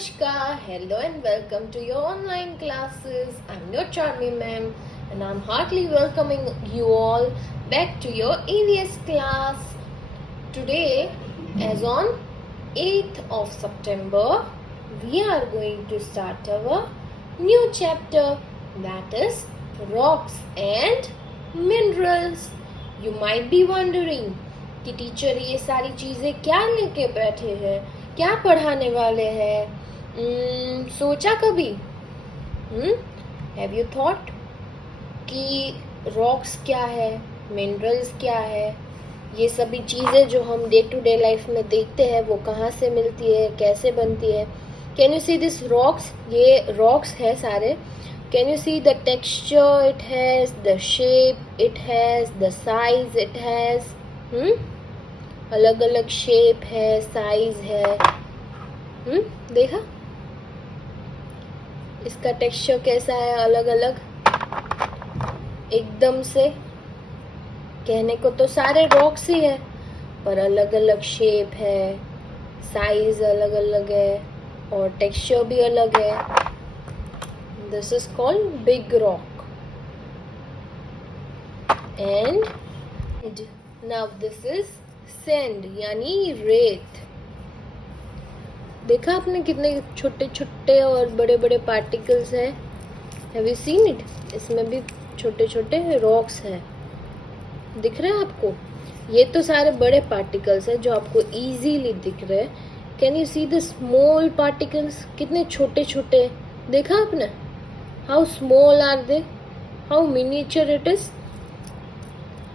Namaskar, hello and welcome to your online classes. I'm your Charmy ma'am and I'm heartily welcoming you all back to your EVS class. Today, as on 8th of September, we are going to start our new chapter, that is rocks and minerals. You might be wondering कि teacher ये सारी चीज़ें क्या लेके बैठे हैं, क्या पढ़ाने वाले हैं. सोचा कभी? हैव यू थॉट कि रॉक्स क्या है, मिनरल्स क्या है, ये सभी चीज़ें जो हम डे टू डे लाइफ में देखते हैं वो कहाँ से मिलती है, कैसे बनती है. Can you see this rocks? ये रॉक्स है सारे. Can you see the texture it has, the shape it has, the size it has. अलग अलग शेप है, साइज है. देखा इसका टेक्सचर कैसा है, अलग अलग एकदम से. कहने को तो सारे रॉक्स ही है पर अलग अलग शेप है, साइज अलग अलग है और टेक्सचर भी अलग है. This is called big rock and now this is sand यानी रेत. देखा आपने कितने छोटे छोटे और बड़े बड़े पार्टिकल्स हैं. Have you seen it? इसमें भी छोटे छोटे रॉक्स हैं. दिख रहे हैं आपको? ये तो सारे बड़े पार्टिकल्स हैं जो आपको इजीली दिख रहे हैं. Can you see the small particles? कितने छोटे छोटे. देखा आपने? How small are they, how miniature it is.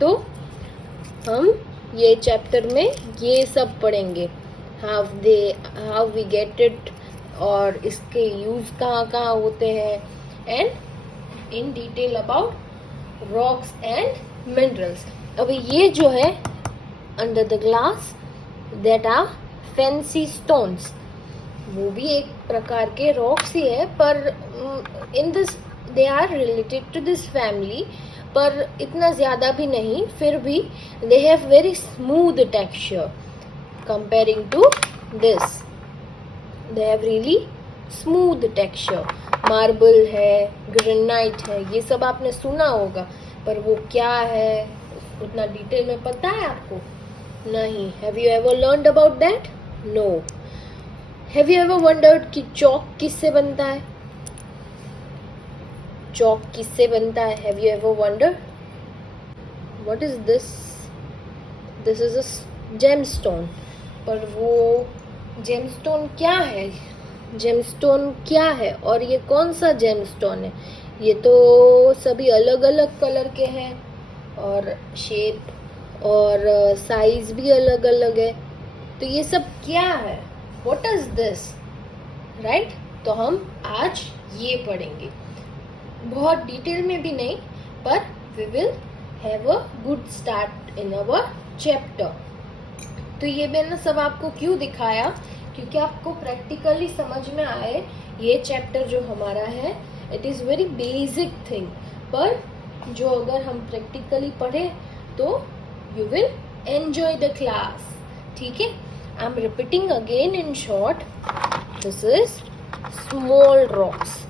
तो हम ये चैप्टर में ये सब पढ़ेंगे. हाउ वी गेट इट और इसके यूज कहाँ कहाँ होते हैं and in detail about rocks and minerals. अभी ये जो है under the glass that are fancy stones, वो भी एक प्रकार के रॉक्स ही है पर in this they are related to this family, पर इतना ज़्यादा भी नहीं. फिर भी they have very smooth texture comparing to this. They have really smooth texture. Marble है, ग्रेनाइट है, ये सब आपने सुना होगा पर वो क्या है उतना डिटेल में पता है आपको? नहीं. Have you ever learned about that? No. Have you ever wondered कि चॉक किससे बनता है? चॉक किससे बनता है? Have you ever wonder? What is this? This is a gemstone. पर वो जेमस्टोन क्या है? जेमस्टोन क्या है और ये कौन सा जेमस्टोन है? ये तो सभी अलग अलग कलर के हैं और शेप और साइज भी अलग अलग है. तो ये सब क्या है? What is this? राइट. तो हम आज ये पढ़ेंगे, बहुत डिटेल में भी नहीं पर we will have a good start in our chapter. तो ये मैंने सब आपको क्यों दिखाया? क्योंकि आपको प्रैक्टिकली समझ में आए. ये चैप्टर जो हमारा है it is very basic thing, पर जो अगर हम प्रैक्टिकली पढ़े तो you will enjoy the class. ठीक है. I am repeating again in short. This is small rocks.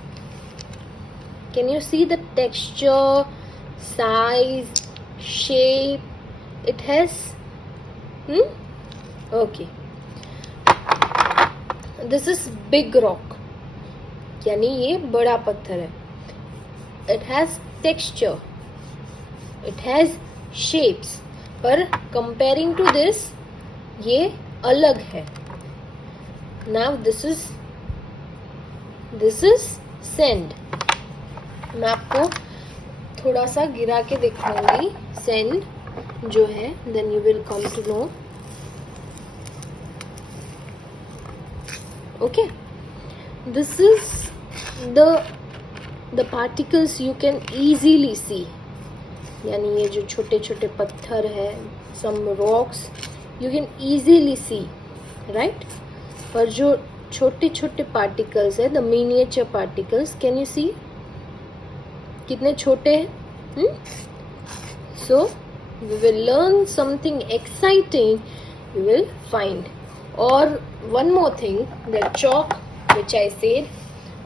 Can you see the texture, size, shape it has? Okay. This is big rock. यानी ये बड़ा पत्थर है. It has texture. It has shapes. पर comparing to this ये अलग है. Now this is sand. मैं आपको थोड़ा सा गिरा के दिखाऊंगी सैंड जो है, then you will come to know. Okay. This is the particles you can easily see. यानी ये जो छोटे छोटे पत्थर है, some rocks you can easily see, right. पर जो छोटे छोटे पार्टिकल्स है, the miniature particles, can you see कितने छोटे हैं. So we will learn something exciting, you will find. और one more thing, that which I said,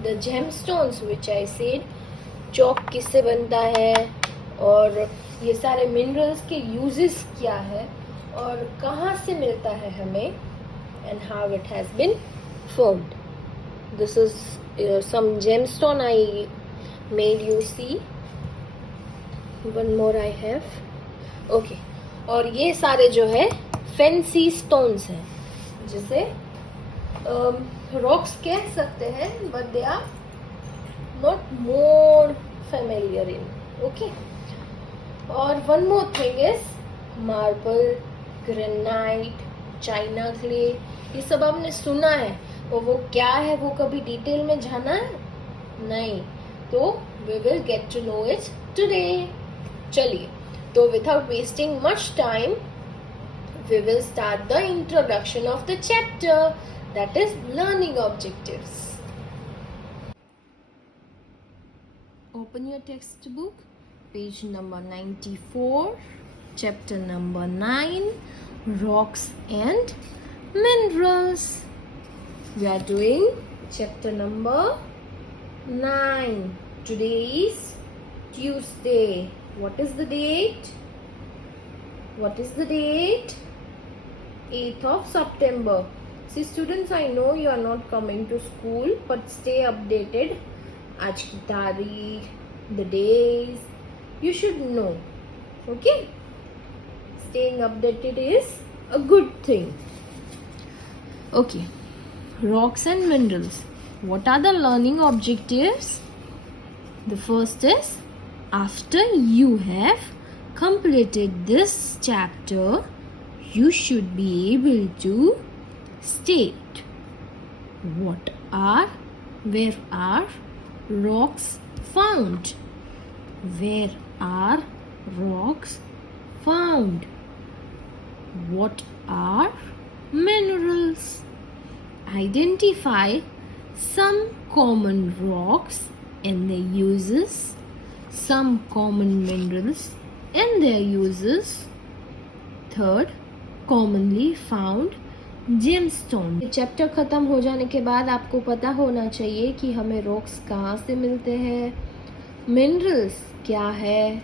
the gemstones which I said, चौक किससे बनता है और ये सारे मिनरल्स के यूजेस क्या है और कहाँ से मिलता है हमें, and how it has been formed. This is some gemstone I made you see. One more I have. Okay. और ये सारे जो है फैंसी स्टोन्स हैं, जिसे रॉक्स कह सकते हैं, but they are not more familiar in. Okay. और one more thing is marble, granite, china clay, ये सब आपने सुना है, और वो क्या है वो कभी डिटेल में जाना है नहीं, तो we will get to know it today. चलिए, तो without wasting much time, we will start the introduction of the chapter, that is learning objectives. Open your textbook, page number 94, chapter number 9, rocks and minerals. We are doing chapter number 9. Today is Tuesday. What is the date? What is the date? 8th of September. See students, I know you are not coming to school, but stay updated. आज की तारीख, the days, you should know. Okay? Staying updated is a good thing. Okay. Rocks and minerals. What are the learning objectives? The first is, after you have completed this chapter, you should be able to state where are rocks found? Where are rocks found? What are minerals? Identify some common rocks and their uses, some common minerals and their uses. Third, commonly found gemstone. Chapter खत्म हो जाने के बाद आपको पता होना चाहिए कि हमें रॉक्स कहाँ से मिलते हैं, मिनरल्स क्या है,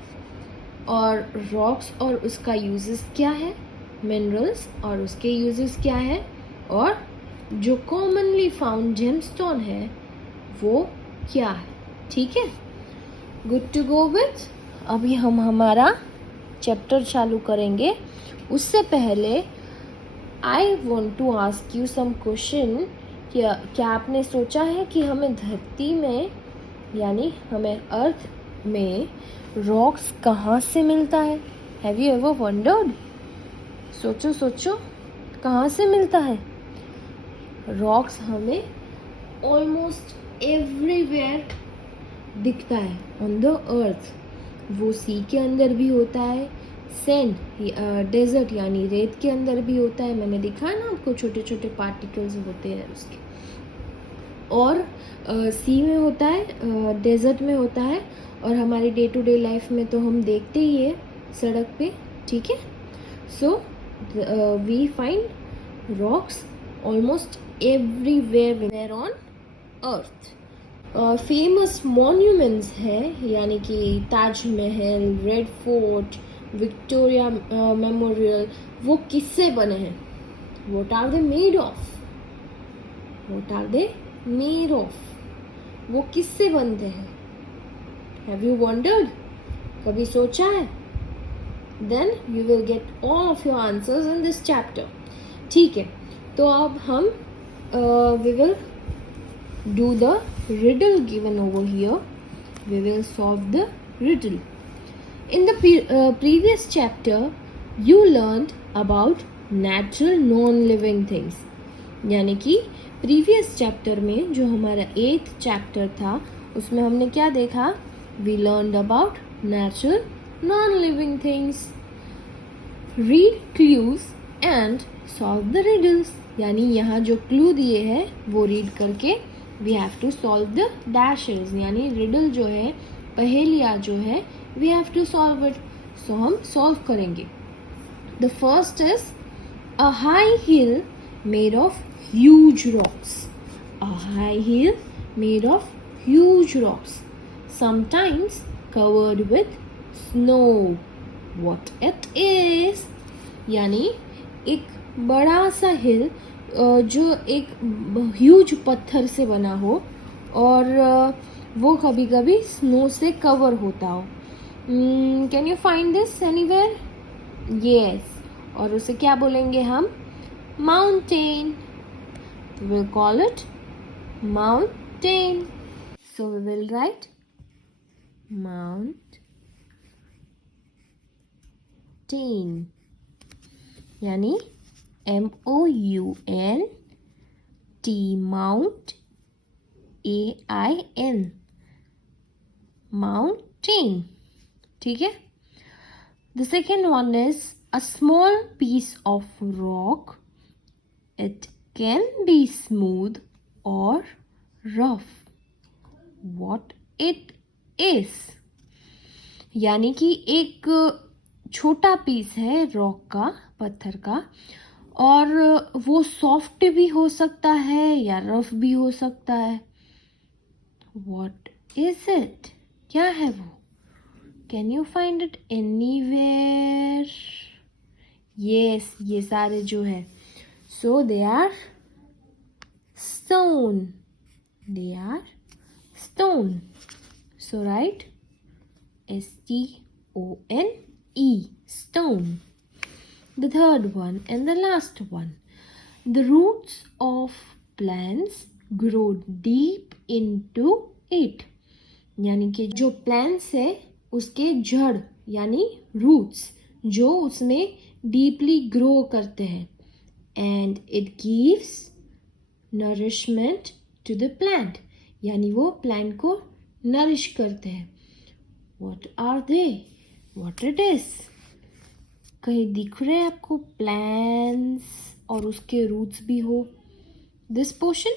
और रॉक्स और उसका यूजेस क्या है, मिनरल्स और उसके यूजेस क्या है, और जो कॉमनली फाउंड जेमस्टोन है वो क्या है. ठीक है, गुड टू गो विथ. अभी हम हमारा चैप्टर चालू करेंगे. उससे पहले I want to ask you some question. क्या आपने सोचा है कि हमें धरती में यानी हमें अर्थ में रॉक्स कहाँ से मिलता है? Have you ever wandered? सोचो सोचो, कहाँ से मिलता है रॉक्स? हमें ऑलमोस्ट एवरीवेयर दिखता है ऑन द अर्थ. वो सी के अंदर भी होता है, सैंड डेजर्ट यानी रेत के अंदर भी होता है. मैंने दिखा है ना आपको, छोटे छोटे पार्टिकल्स होते हैं उसके. और सी में होता है, डेजर्ट में होता है, और हमारी डे टू डे लाइफ में तो हम देखते ही है सड़क पे. ठीक है, so we find rocks almost everywhere on earth. Famous monuments हैं, यानी कि Taj Mahal, Red Fort, Victoria Memorial, वो किससे बने हैं? What are they made of? What are they made of? वो किससे बनते हैं? Have you wondered? कभी सोचा है? Then you will get all of your answers in this chapter. ठीक है, तो अब हम we will do the riddle given over here. We will solve the riddle. In the previous chapter, you learned about natural non-living things. यानी कि previous chapter में जो हमारा 8th chapter था, उसमें हमने क्या देखा? We learned about natural non-living things. Read clues and solve the riddles. यानी यहाँ जो clue दिए हैं वो रीड करके we have to solve the dashes, यानी riddle जो है, पहेलियाँ जो है, we have to solve it. So हम solve करेंगे. The first is a high hill made of huge rocks. a high hill made of huge rocks, sometimes covered with snow. What it is? यानी एक बड़ा सा हिल जो एक huge पत्थर से बना हो और वो कभी कभी स्नो से कवर होता हो. Can you find this anywhere? Yes. और उसे क्या बोलेंगे हम? Mountain. We'll call it mountain. So we will write mountain. यानी MOUNT, mount, AIN, mountain. ठीक है. The second one is a small piece of rock. It can be smooth or rough. What it is? यानी कि एक छोटा piece है rock का, पत्थर का, और वो सॉफ्ट भी हो सकता है या रफ भी हो सकता है. What is it? क्या है वो? Can you find it anywhere? Yes, ये सारे जो है. So they are stone. They are stone. So write STONE, stone. The third one and the last one. The roots of plants grow deep into it. यानी कि जो plants है उसके जड़ यानी roots जो उसमें deeply grow करते हैं. And it gives nourishment to the plant. यानी वो plant को nourish करते हैं. What are they? What it is? कहीं दिख रहे हैं आपको plants और उसके roots भी हो? This portion?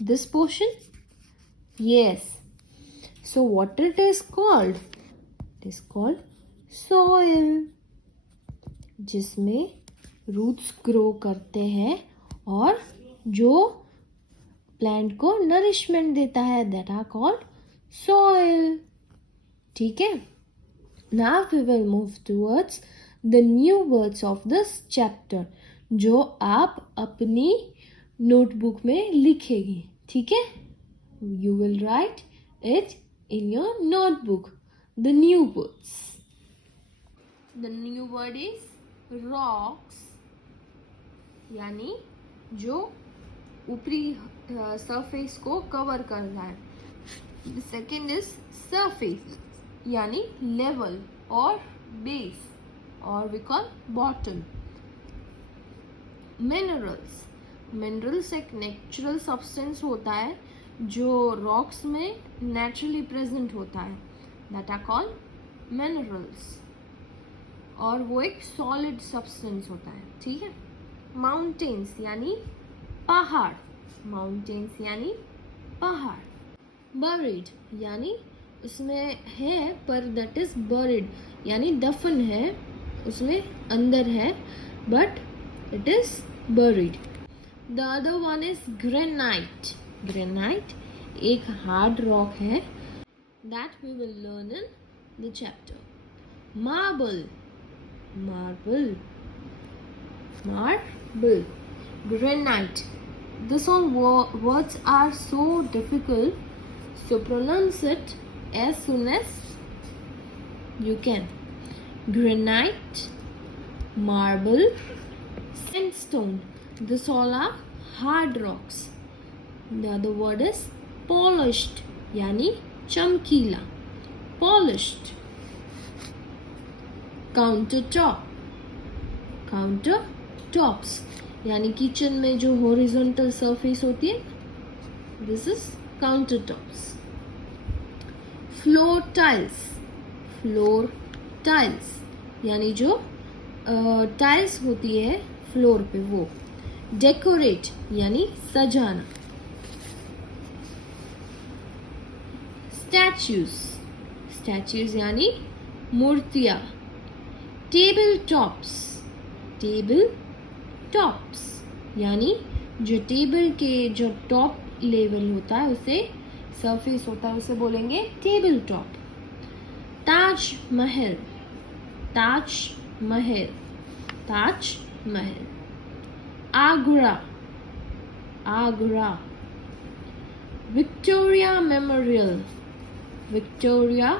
This portion? Yes. So what it is called? It is called soil. जिसमें रूट्स ग्रो करते हैं और जो प्लांट को नरिशमेंट देता है, दैट आर कॉल्ड सॉइल. ठीक है. Now we will move towards the new words of this chapter जो आप अपनी नोटबुक में लिखेंगे. ठीक है. You will write it in your notebook. The new words. The new word is rocks यानी जो ऊपरी सरफेस को कवर कर रहा है. द सेकेंड इज सरफेस यानी लेवल और बेस और we call bottom. Minerals. Minerals एक नेचुरल सब्सटेंस होता है जो रॉक्स में नेचुरली प्रेजेंट होता है, दैट आर कॉल्ड मिनरल्स. और वो एक सॉलिड सब्सटेंस होता है. ठीक है. माउंटेन्स यानी पहाड़. माउंटेन्स यानी पहाड़. बरीड यानी उसमें है पर दैट इज बरीड यानी दफन है, उसमें अंदर है but it is buried. The other one is granite. Granite एक हार्ड रॉक है that we will learn in the chapter. Marble. Marble. Marble. Granite. These all words are so difficult, so pronounce it as soon as you can. Granite, marble, sandstone. These all are hard rocks. The other word is polished, yani chamkila. Polished. Countertop. Countertops यानी kitchen में जो horizontal surface होती है, this is countertops. Floor tiles. Floor tiles यानी जो tiles होती है floor पे वो. डेकोरेट यानी सजाना. स्टैच्यूज. स्टैच्यूज यानी मूर्तियां. Table tops. टेबल टॉप्स यानी जो टेबल के जो टॉप लेवल होता है उसे सरफेस होता है उसे बोलेंगे table top. Taj Mahal, Taj Mahal, Taj Mahal. Agra, Agra. Victoria memorial, Victoria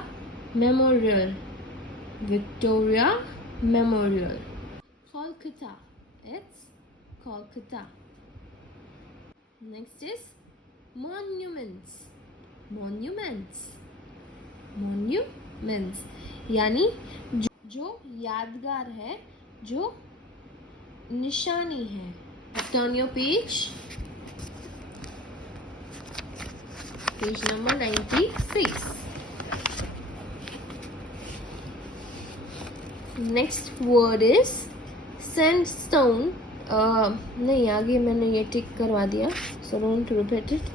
memorial, Victoria memorial. Kolkata, it's Kolkata. Next is monuments, monuments, monuments यानी जो यादगार है, जो निशानी है। Turn your page, page number 96. Next word is sandstone. नहीं, आगे मैंने ये टिक करवा दिया, so don't repeat it.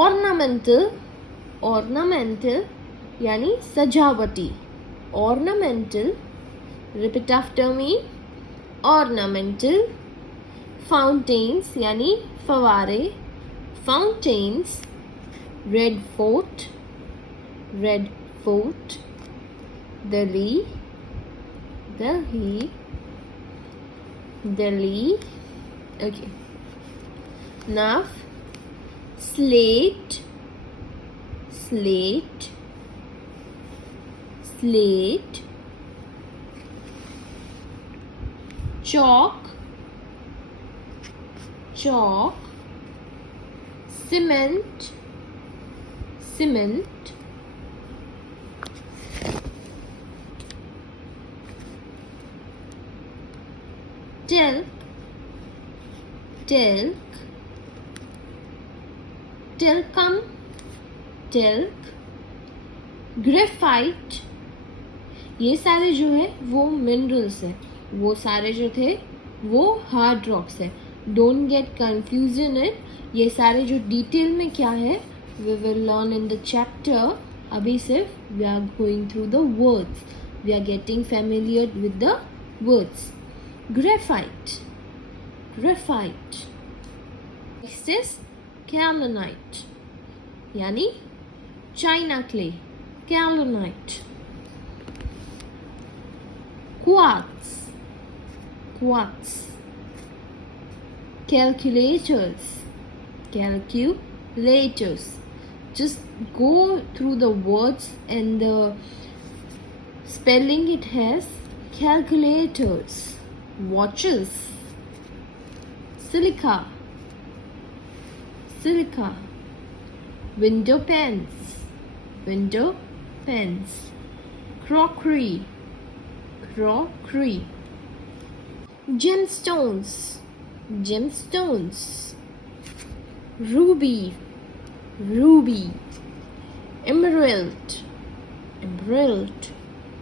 Ornamental, ornamental यानी सजावटी। Ornamental, repeat after me. Ornamental. Fountains यानी फवारे। Fountains. Red Fort, Red Fort. Delhi, Delhi, Delhi. Okay. Now, slate, slate, slate. Chalk, chalk. Cement, cement. Talc, talc. Talcum, talc. Graphite, ये सारे जो है वो minerals है, वो सारे जो थे वो हार्ड रॉक्स है। डोंट गेट कंफ्यूजन इट, ये सारे जो डिटेल में क्या है we will learn in the chapter. अभी सिर्फ we are going through the words, we are getting familiar with the words. Graphite, graphite. Next is kaolinite यानी china clay, kaolinite. Quartz, quartz. Calculators, calculators. Just go through the words and the spelling it has. Calculators. Watches. Silica, silica. Window pens, window pens. Crockery, crockery. Gemstones, gemstones. Ruby, ruby. Emerald, emerald.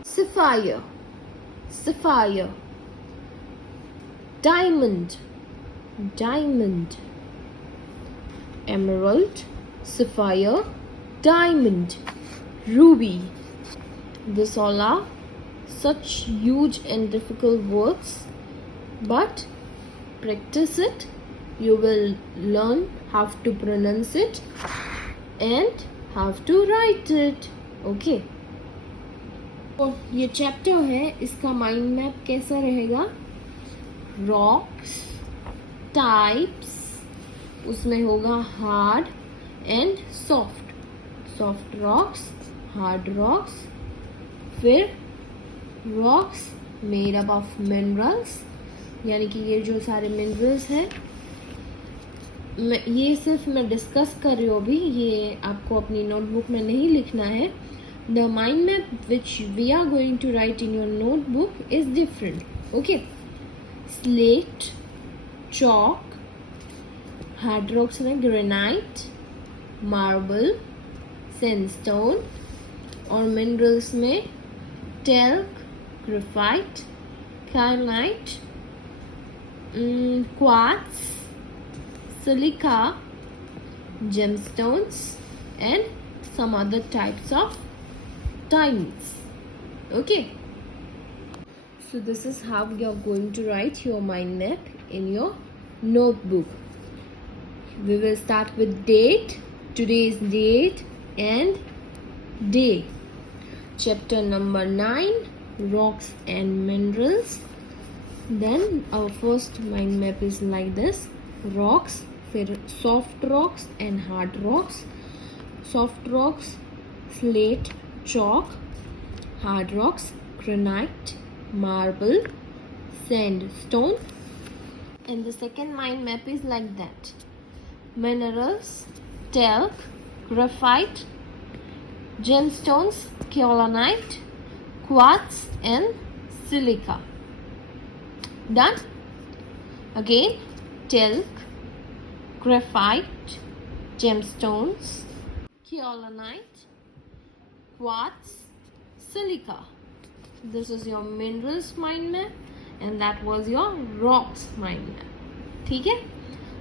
Sapphire, sapphire. Diamond, diamond. Emerald, sapphire, diamond, ruby. This all are such huge and difficult words, but practice it, you will learn how to pronounce it and how to write it. Okay, और ये chapter है, इसका mind map कैसा रहेगा? Rocks, types, उसमें होगा hard and soft, soft rocks, hard rocks, फिर rocks made up of minerals, यानी कि ये जो सारे मिनरल्स हैं, ये सिर्फ मैं डिस्कस कर रही हूँ अभी, ये आपको अपनी नोटबुक में नहीं लिखना है। The mind map which we are going to write in your notebook is different. Okay, slate, chalk, hard rocks में ग्रेनाइट, मार्बल, सैंडस्टोन, और मिनरल्स में talc, graphite, kaolinite, quartz, silica, gemstones, and some other types of diamonds. Okay, so this is how you are going to write your mind map in your notebook. We will start with date, today's date and day. Chapter number 9, rocks and minerals. Then our first mind map is like this: rocks, फिर soft rocks and hard rocks. Soft rocks, slate, chalk. Hard rocks, granite, marble, sandstone. And the second mind map is like that: minerals, talc, graphite, gemstones, kaolinite, quartz and silica. Done? Again, talc, graphite, gemstones, kaolinite, quartz, silica. This is your minerals mind map and that was your rocks mind map. ठीक है?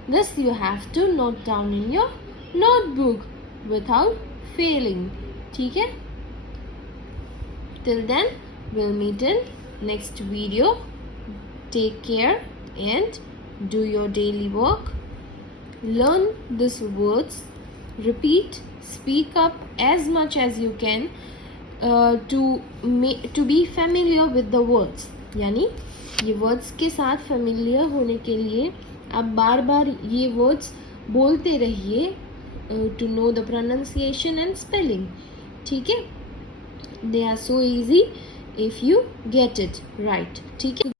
This you have to note down in your notebook without failing. ठीक है? Till then, we'll meet in next video. Take care and do your daily work. Learn these words. Repeat. Speak up as much as you can to be familiar with the words. यानी ये words के साथ familiar होने के लिए आप बार बार ये words बोलते रहिए to know the pronunciation and spelling. ठीक है? They are so easy if you get it right. ठीक है?